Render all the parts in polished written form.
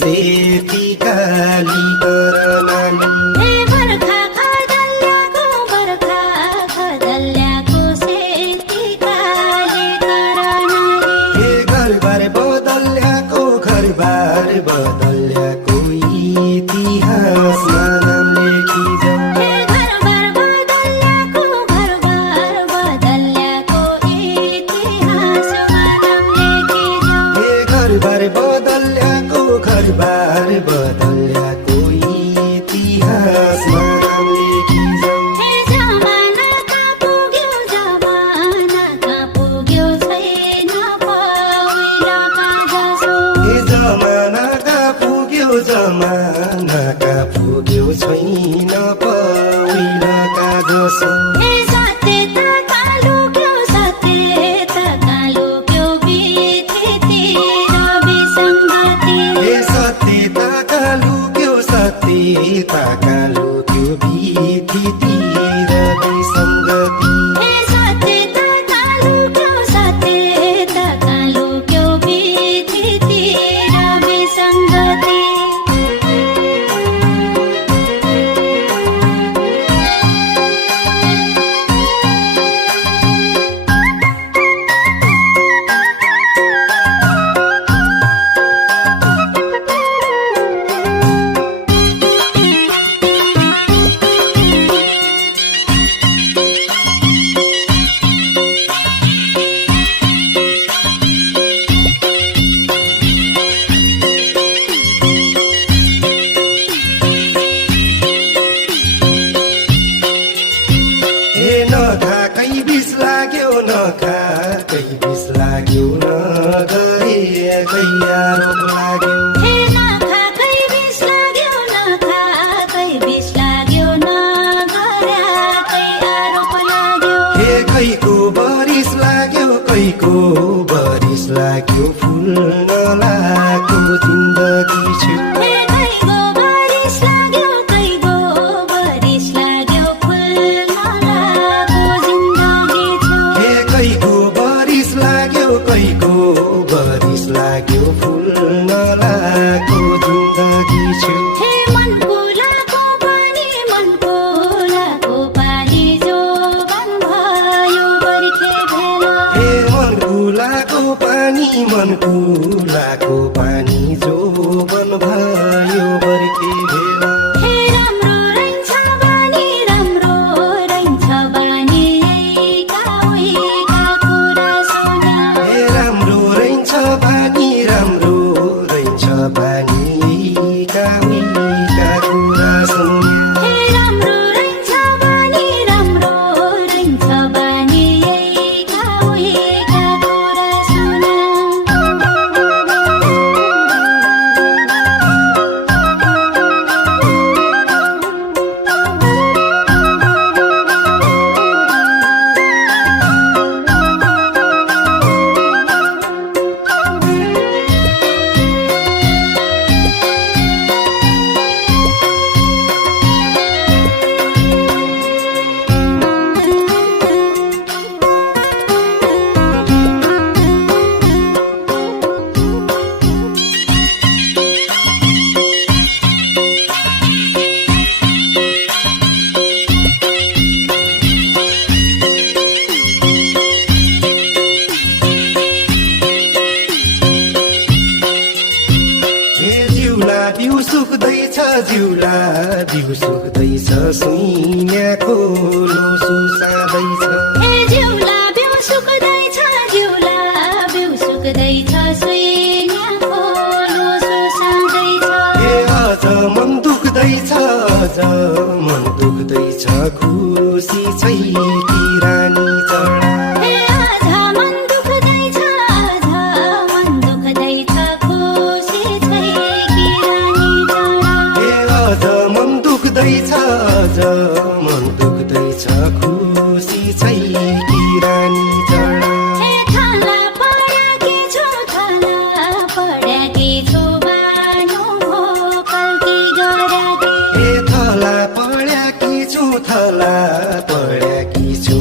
सेती काली कर नानी हे बर्खा खदल्याको सेती काली कर नानी हे घरबार बदल्याको इतिहासमा नाम लेखी जाऊ हे घरबार बदल्याको इतिहासमा नाम लेखी जाऊ हे घरबार बदल्याको इतिहासमा नाम लेखी जाऊ हे जमाना कहाँ पुग्यो छैन पहिलाका जसो हे जमाना कहाँ पुग्यो छैन पहिलाका जसो हे सत्यता कालुक्यो विधितिर विसङ्गति हे सत्यता कालुक्यो विधितिर विसङ्गति हे सत्यता कालुक्यो विधितिर विसङ्गति हे नखाकै बिस लाग्यो नगरेकै आरोप लाग्यो हे नखाकै बिस लाग्यो नगरेकै आरोप लाग्यो हे कैको बरिस लाग्यो फुल नलाको जिन्दगी छु हे कैको बरिस लाग्यो फुल नलाको जिन्दगी छु हे कैको बरिस लाग्यो फुल नलाको जिन्दगी छु हे मनको लाको पानी जो बन भयो बर्खे भेला हे मनकुलाको पानी जो बन भयो बर्खे बेला हे राम्रो रहन्छ बानी एका उहीका कुरा सुना हे राम्रो रहन्छ बानी का कुरा सुन्या हे राम्रो रहन्छ बानी एका उहीका कुरा सुना जिउ सुक्दैछ सुइँयाको लो सुसादैछ हे जिउला बिउ सुक्दैछ सुइँयाको लो सुसादैछ हे अझ मन दुख्दैछ खुसी छै कि रानी चढा हे अझ मन दुख्दैछ खुसी छै कि रानी चढा हे अझ मन दुख्दैछ खुसी छै कि रानी चढा हे थला पड्याकी छु बानु भोकल्ती गराकी हे थला पड्याकी छु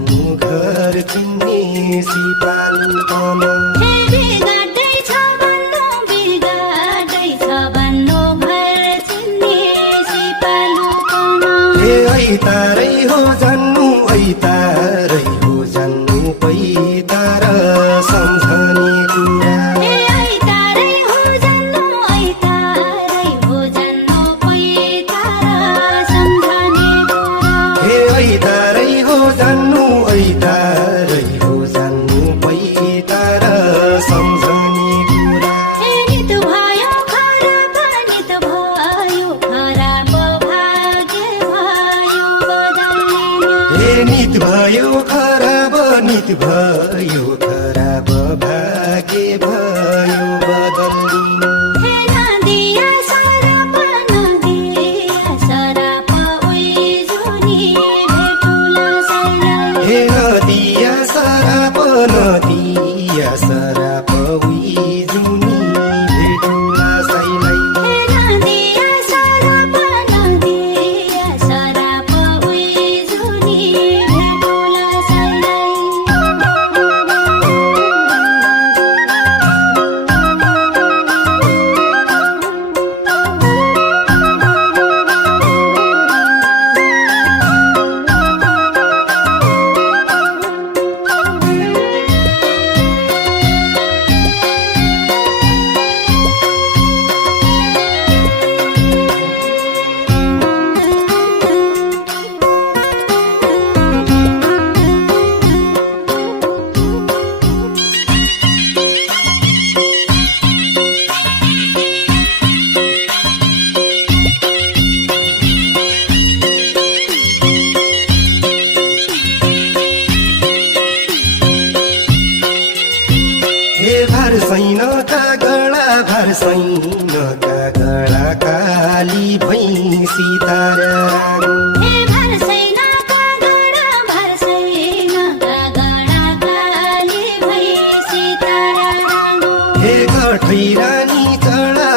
जान्नु घर चिन्ने सिपालु तन हे बिगाड्दै छ भन्नु बिगाड्दै छ भन्नु घर चिन्ने सिपालुपन हे ऐतारै हो जान्नु ऐतारै हो जान्नु पैतार सम्झने कुरा हे ऐतारै हो जान्नु ऐतारै हो जान्नु पैतार सम्झने कुरा हे ऐतारै हो जान्नु ऐतारै हो जान्नु पैतार सम्झने कुरा हे नित भयो खराब भाग्य भयो बदलिनु हे नित भयो खराब भाग्य भयो बदलिनु हे नदिया सराप उही जुनी भेटुला सैलाई हे नदिया सराप उही जुनी भेटुला साइलाई हे नदिया सराप उही जुनी भेटुला सैलाई हे भरसैनका गडा काली भैँसी तारा हे भरसैनका गडा काली भैँसी तारा राङ्गो हे कठै रानी चढा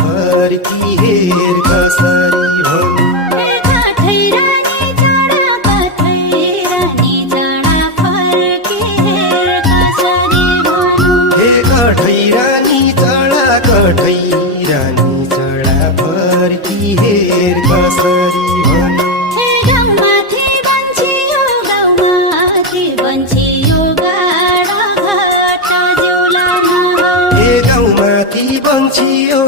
फर्की हेर कसरी भनु हे काठै रानी चढा फर्के हेर कसरी भनु हे कठै रानी चढा फर्की हेर कसरी भनु हे गाउँमाथि बन्छियो गाडा घाट जिउला हे गाउँमाथि बन्छियो